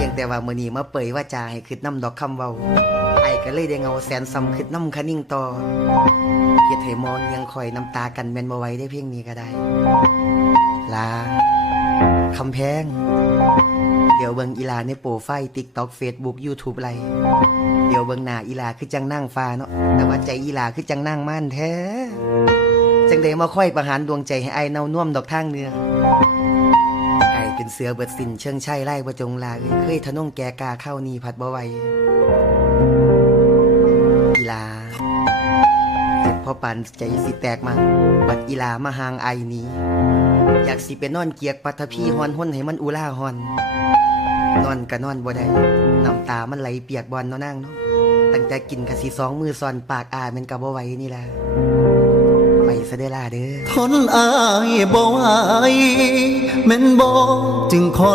พียงแต่ว่ามื้อนี้มาเปยว่าจาให้คิดน้ำดอกคำเว้าไอ้ก็เลยได้เงาแสนซ้ำคิดน้ำคะนิ่งต่อเฮ็ดให้มองยังคอยน้ำตากันแม่นบ่ไหว้ได้เพียงนี้ก็ได้ ลาคำแพง เดี๋ยวเบิ่งอีลาในโปรไฟล์ TikTok Facebook YouTube ไรเดี๋ยวเบิ่งหน้าอีลาคือจังนั่งฟ้าเนาะแต่ว่าใจอีลาคือจังนั่งม่านแท้จังไดมาค่อยประหารดวงใจให้ไอ้เน่าน่วมดอกทางเนื้อไอ้ เป็นเสือเบิดสินเชิงชัยไล่ประจงลาเอ้ยเคยทะนงแกกาเข้านี่พัดบ่ไหวอีลาเจ็บพอปันใจสิแตกมาบัดอีลามาหางไอนี้ อยากสิไปนอนเกียกปัทภีฮอนห้นให้มันอุล่าฮอน นอนก็นอนบ่ได้น้ำตามันไหลเปียกบอลเนาะนางเนาะตั้งแต่กินกะสิสองมือซอนปากอามันก็บ่ไหวนี่แหละไปซะเด้อล่ะเด้อ ทนอายบ่ไหวแม่นบ่จึงขอ